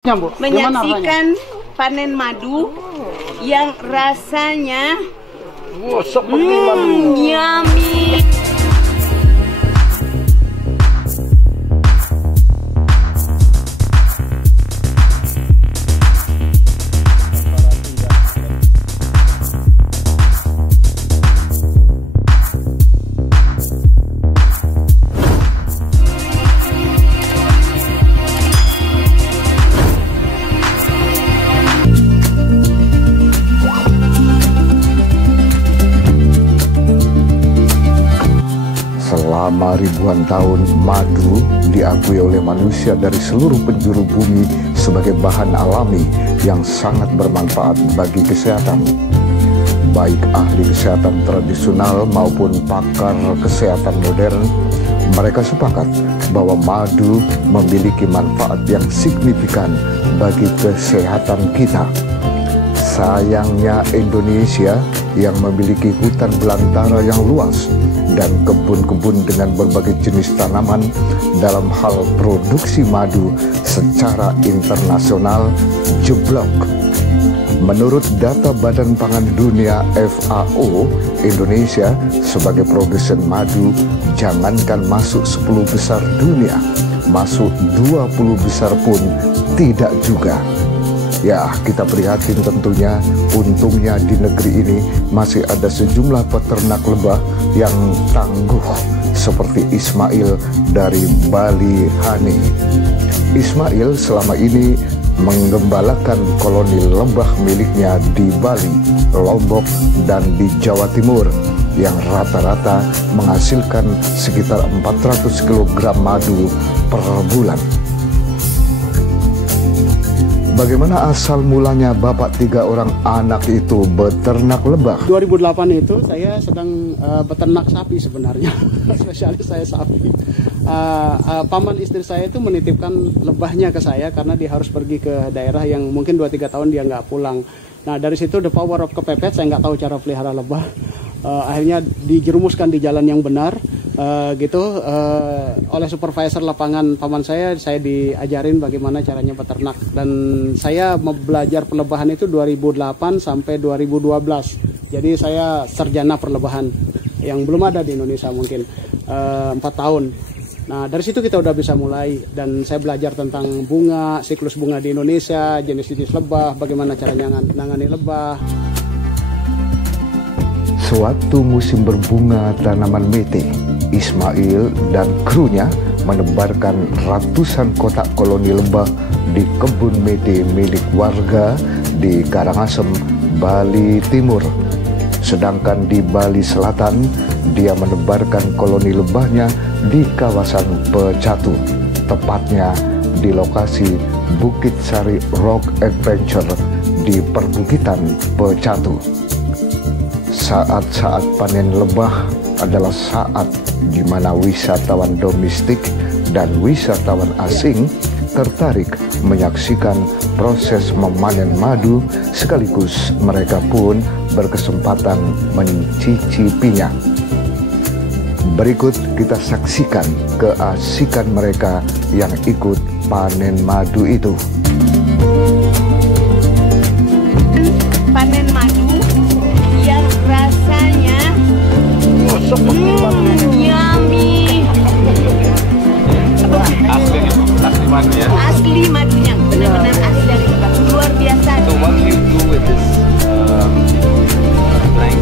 Menyaksikan panen madu yang rasanya seperti madu. Yummy. Selama ribuan tahun, madu diakui oleh manusia dari seluruh penjuru bumi sebagai bahan alami yang sangat bermanfaat bagi kesehatan. Baik ahli kesehatan tradisional maupun pakar kesehatan modern, mereka sepakat bahwa madu memiliki manfaat yang signifikan bagi kesehatan kita. Sayangnya Indonesia yang memiliki hutan belantara yang luas dan kebun-kebun dengan berbagai jenis tanaman dalam hal produksi madu secara internasional jeblok. Menurut data Badan Pangan Dunia FAO, Indonesia sebagai produsen madu jangankan masuk 10 besar dunia, masuk 20 besar pun tidak juga. Ya, kita prihatin tentunya. Untungnya di negeri ini masih ada sejumlah peternak lebah yang tangguh seperti Ismail dari Bali Hani. Ismail selama ini menggembalakan koloni lebah miliknya di Bali, Lombok, dan di Jawa Timur yang rata-rata menghasilkan sekitar 400 kg madu per bulan. Bagaimana asal mulanya bapak 3 orang anak itu beternak lebah? 2008 itu saya sedang beternak sapi sebenarnya, spesialis saya sapi. Paman istri saya itu menitipkan lebahnya ke saya karena dia harus pergi ke daerah yang mungkin 2-3 tahun dia nggak pulang. Nah dari situ the power of kepepet, saya nggak tahu cara pelihara lebah. Akhirnya dijerumuskan di jalan yang benar. Oleh supervisor lapangan paman saya diajarin bagaimana caranya beternak, dan saya belajar perlebahan itu 2008 sampai 2012. Jadi saya sarjana perlebahan yang belum ada di Indonesia mungkin 4 tahun. Nah dari situ kita udah bisa mulai, dan saya belajar tentang bunga, siklus bunga di Indonesia, jenis-jenis lebah, bagaimana caranya menangani lebah. Suatu musim berbunga tanaman mete, Ismail dan krunya menebarkan ratusan kotak koloni lebah di kebun mete milik warga di Karangasem, Bali Timur. Sedangkan di Bali Selatan, dia menebarkan koloni lebahnya di kawasan Pecatu, tepatnya di lokasi Bukit Sari Rock Adventure di perbukitan Pecatu. Saat-saat panen lebah adalah saat di mana wisatawan domestik dan wisatawan asing tertarik menyaksikan proses memanen madu, sekaligus mereka pun berkesempatan mencicipinya. Berikut kita saksikan keasikan mereka yang ikut panen madu itu. Panen madu yang rasanya yummy. Asli madunya. Asli madunya, benar-benar asli dari lebah, luar biasa. So what do you do with this blank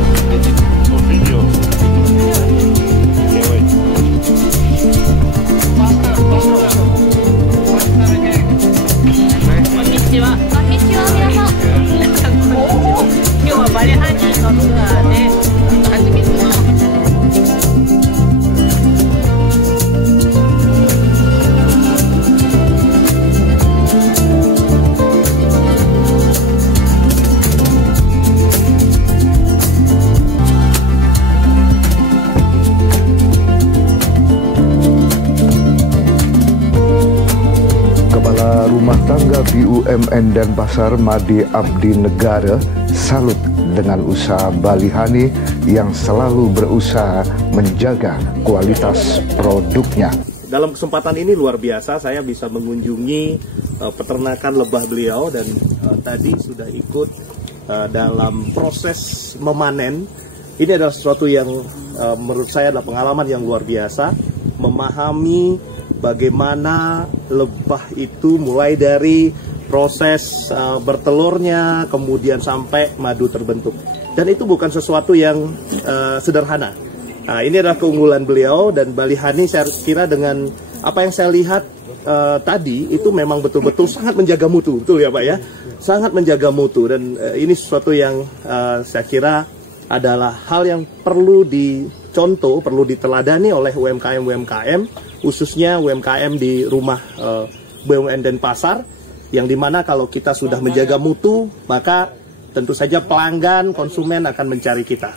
video? Okay, wait. Konnichiwa. Konnichiwa, minasan.今日はバリハニーのツアーで初めてのKepala Rumah Tangga BUMN Denpasar Made Abdi Negara salut dengan usaha Bali Hani yang selalu berusaha menjaga kualitas produknya. dalam kesempatan ini luar biasa saya bisa mengunjungi peternakan lebah beliau, dan tadi sudah ikut dalam proses memanen. Ini adalah sesuatu yang menurut saya adalah pengalaman yang luar biasa, memahami bagaimana lebah itu mulai dari proses bertelurnya, kemudian sampai madu terbentuk. Dan itu bukan sesuatu yang sederhana. Nah, ini adalah keunggulan beliau, dan Bali Honey saya kira dengan apa yang saya lihat tadi itu memang betul-betul sangat menjaga mutu, betul ya Pak ya? Sangat menjaga mutu, dan ini sesuatu yang saya kira adalah hal yang perlu dicontoh, perlu diteladani oleh UMKM-UMKM, khususnya UMKM di rumah BUMN Denpasar, yang dimana kalau kita sudah menjaga mutu, maka tentu saja pelanggan, konsumen akan mencari kita.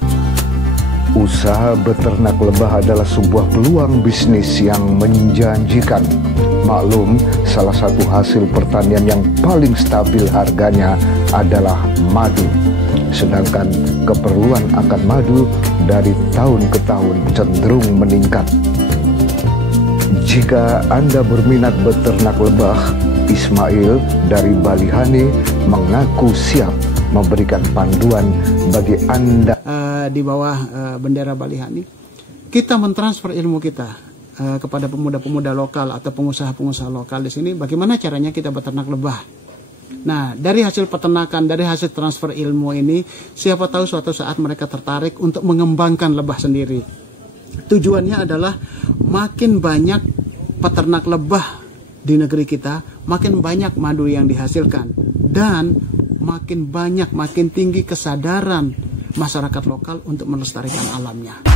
Usaha beternak lebah adalah sebuah peluang bisnis yang menjanjikan. Maklum, salah satu hasil pertanian yang paling stabil harganya adalah madu. Sedangkan keperluan akan madu dari tahun ke tahun cenderung meningkat. Jika Anda berminat beternak lebah, Ismail dari Bali Honey mengaku siap memberikan panduan bagi Anda. Di bawah bendera Bali Honey, kita mentransfer ilmu kita kepada pemuda-pemuda lokal atau pengusaha-pengusaha lokal di sini. Bagaimana caranya kita beternak lebah? Nah, dari hasil peternakan, dari hasil transfer ilmu ini, siapa tahu suatu saat mereka tertarik untuk mengembangkan lebah sendiri. Tujuannya adalah makin banyak peternak lebah di negeri kita, makin banyak madu yang dihasilkan, dan makin banyak, makin tinggi kesadaran masyarakat lokal untuk melestarikan alamnya.